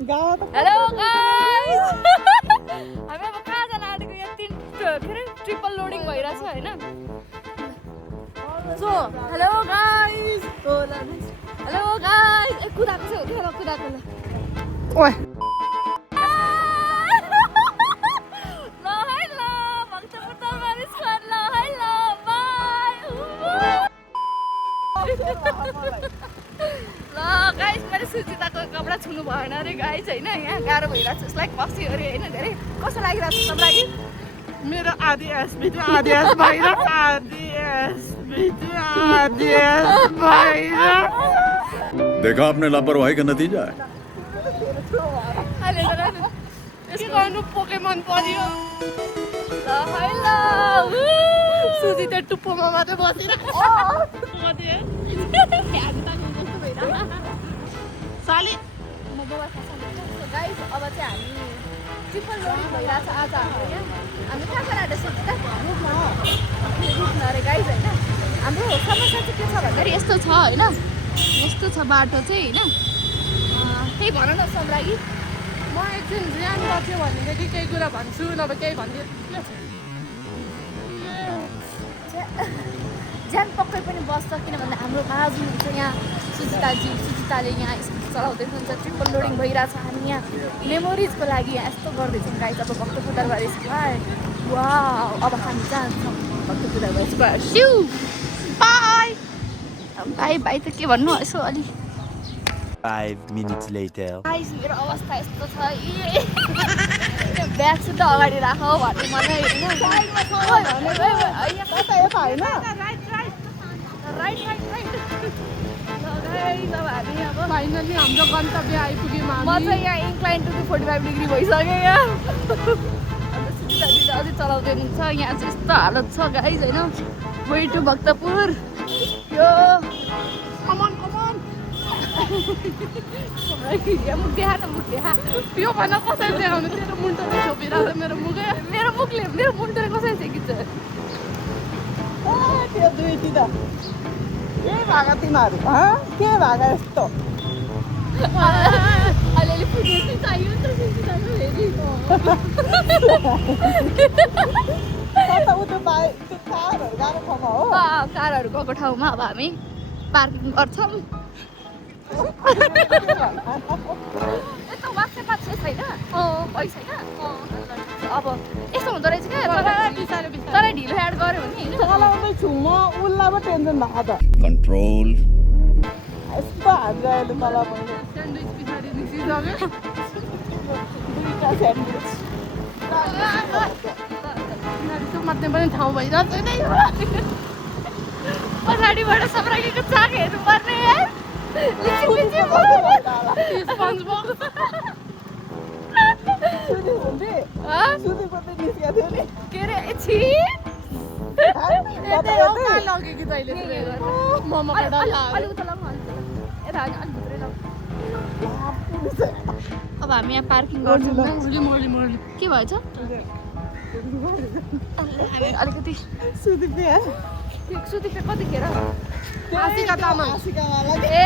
Hello guys हामी अब कहाँ जान आँटेको यहाँ ट्रिपल लोडिङ भइरहेछ हैन so hello guys hello guys कुदाएको छ के कुदाएको ल ओए ल है ल भक्तपुर दरबारी स्क्वाड ल है ल बाइ ल गाइस मैले सुचिताको कपडा छुनु भएन अरे गाइस हैन यहाँ गाह्रो भइरहेको छ उसलाई कसी अरे हैन धेरै कस्तो लागिरहेको छ तपाईँलाई मेरो आधी एस भित्र आधी एस बाहिर आधी एस भित्र आधी एस बाहिर देखा आपने लापरवाही का नतीजा है के गर्नु पोकेमन पर्यो ल है ल सुजिता टुप्पोमा मात्रै बसिरहेको साली म मोबाइल खसाल्छु गाइस अब चाहिँ हामी ट्रिपल लोडिङ भइरहेछ आज हाम्रो यहाँ हामी कहाँ गएर आँटेको सुचिता रुक्न अरे गाइस हैन हाम्रो समस्या चाहिँ के छ भन्दाखेरि यस्तो छ हैन यस्तो छ बाटो चाहिँ हैन त्यही भन न सम्रागी म एकछिन ज्यान गर्थ्यो भनेको कि केही कुरा भन्छु नभए केही भनिदियो के छ ज्यान पक्कै पनि बस्छ किनभने हाम्रो बाजु हुन्छ यहाँ सुजिताले यहाँ स्कुटी चलाउँदै हुनुहुन्छ ट्रिपल लोडिङ भइरहेछ हामी यहाँ मेमोरिजको लागि यहाँ यस्तो गर्दैछौँ गाइस अब भक्तपुर दरबारी स्क्वायर वाउ अब हामी जान्छौँ भक्तपुर दरबारी स्क्वायर स्यु बाई बाई बाई त के भन्नु यसो अलि 5 minutes later. गाइस मेरो अवस्था यस्तो छ ब्याग सुट अगाडि राख भन्ने मलाई होइन फाइनली हाम्रो गन्तव्य आइपुग्यौँ म चाहिँ यहाँ इन्क्लाइन टु 45 डिग्री भइसक्यो यहाँ सुचिता अझै चलाउँदै हुनुहुन्छ यहाँ चाहिँ यस्तो हालत छ गाइस होइन वे टु भक्तपुर यो कमन मुख देखा न मुख देखा यो भन कसरी देखाउनु तेरो मुन्टोले छोपिरहेको मेरो मुखै मेरो मुन्टोले कसरी देखिन्छ त्यो दुईटी त के भएको तिमीहरू के भएको यस्तो अलिअलि फुटेपछि चाहियो नि त सुचिताको फेरि कता उतो बाहेक त्यो कारहरू गएको ठाउँमा हो कारहरू गएको ठाउँमा अब हामी पार्किङ गर्छौँ यस्तो वाट्सएपमा छैन पैसा छैन अब यस्तो हुँदो रहेछ क्या तँलाई ढिलो एड गऱ्यो भने होइन चलाउँदैछु म उसलाई पो टेन्सन भएको त कंट्रोल यस्तो हान्छ अहिले तल पनि स्यान्डविच पछाडि निस्किसक्यो दुईटा स्यान्डविच मात्ने पनि ठाउँ भइरहेको छैन पछाडिबाट सम्रागीको चाक हेर्नुपर्ने सुधीको त निस्केको थियो नि के अरे छि लग्यो कि तैँले मोमोको डल्ला अलिक उता लगाउनु यता अलिक भित्रै लगाउनु अब हामी यहाँ पार्किङ गर्छौँ मुरली के भएछ हामी अलिकति सुधी बिहा सुतिको कतिखेर आशिका तामाङ ए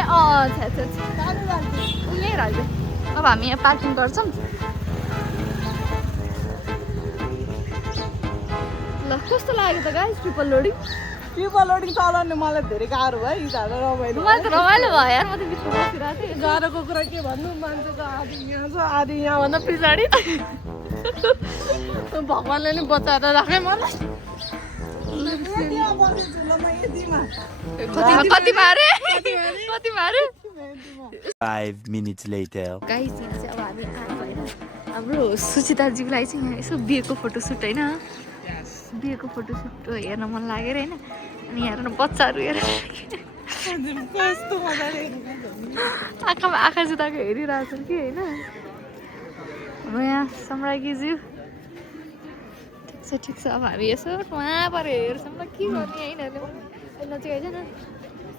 यहीँ राख्दै अब हामी यहाँ पार्किङ गर्छौँ ल कस्तो लाग्यो त गाइस ट्रिपल लोडिङ चलाउनु मलाई धेरै गाह्रो भयो यिनीहरू रमाइलो मलाई त रमाइलो भयो यार म त भित्र बसिरहेको थिएँ गाह्रोको कुरा के भन्नु मान्छेको आधी यहाँ छ आधी यहाँभन्दा पछाडि भगवान्ले नि बचाएर राखे मलाई कतिमा अरे 5 minutes later. गाइस यहाँ चाहिँ अब हामी आएको होइन हाम्रो सुचिताजीलाई चाहिँ यहाँ यसो बिहेको फोटोसुट होइन बिहेको फोटोसुट हेर्न मन लागेर होइन अनि हेर्न बच्चाहरू हेरेर आँखामा आँखा जुदाएको हेरिरहेको छ कि होइन हाम्रो यहाँ सम्रागीज्यू ठिक छ अब हामी यसो वहाँ पर हेर्छौँ ल के गर्ने होइन नजिक आइज न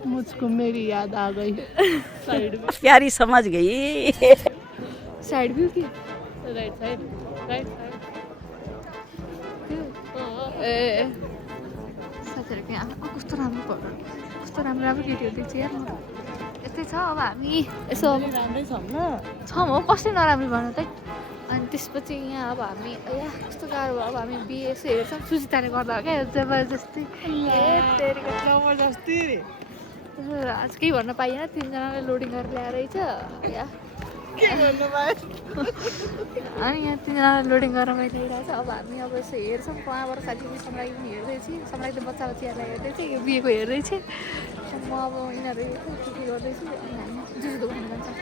मुझको मेरी याद आ गई साइड में प्यारी समझ गई साइड व्यू के राइट साइड ए साथीहरूको यहाँ कस्तो राम्रो केटीहरू देख्छ यार म त जस्तै छ अब हामी यसो राम्रै छौँ ल छौँ हो कसले नराम्रो भन्नु त अनि त्यसपछि यहाँ अब हामी या कस्तो गाह्रो भयो अब हामी बिहे यसो हेर्छौँ सुजिताले गर्दा हो क्या जबरजस्ती जबरजस्ती आज केही भन्न पाइएन तिनजनाले लोडिङ गरेर ल्याएर रहेछ या के भन्नु भयो अनि यहाँ तिनजनाले लोडिङ गरेर मैले ल्याइरहेको छ अब हामी अब यसो हेर्छौँ कहाँबाट साथी सम्राई पनि हेर्दैछु सम्राई त बच्चा बच्चीहरूलाई हेर्दैछ यो बिहेको हेर्दैछ म अब यिनीहरू के गर्दैछु अनि हामी जुस दोकान जान्छौँ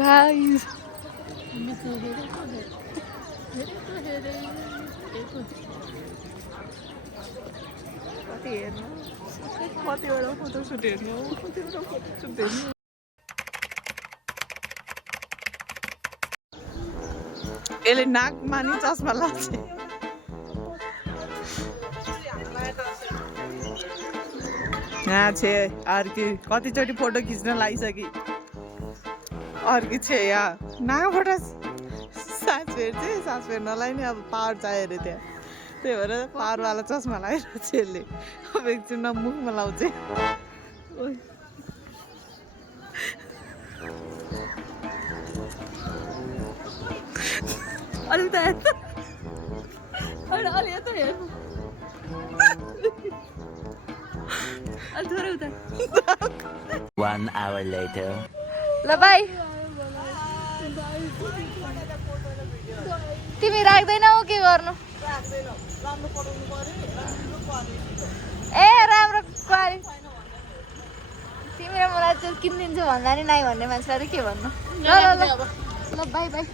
guys कति हेर्नु कतिवटा फोटोसुट हेर्नु यसले नाकमा नि चस्मा लाग्छ यहाँ छे अर्की कतिचोटि फोटो खिच्न लागिसके अर्की छे यहाँ नाकबाट सास फेर्छ सास फेर्नलाई नि अब पावर चाहियो अरे त्यहाँ त्यही भएर पावरवाला चस्मा लगाइरहेको छ यसले अब एकछिन मुखमा लाउँछ अलि त हेर्नु अलि यता हेर्नु अलि थोरै उता 1 hour later. ल बाई तिमी राख्दैनौ के गर्नु ए राम्रो क्वालिटी तिमी र मलाई चाहिँ किनिदिन्छु भन्दा नि नाइ भन्ने मान्छेलाई त के भन्नु ल ल ल ल बाई बाई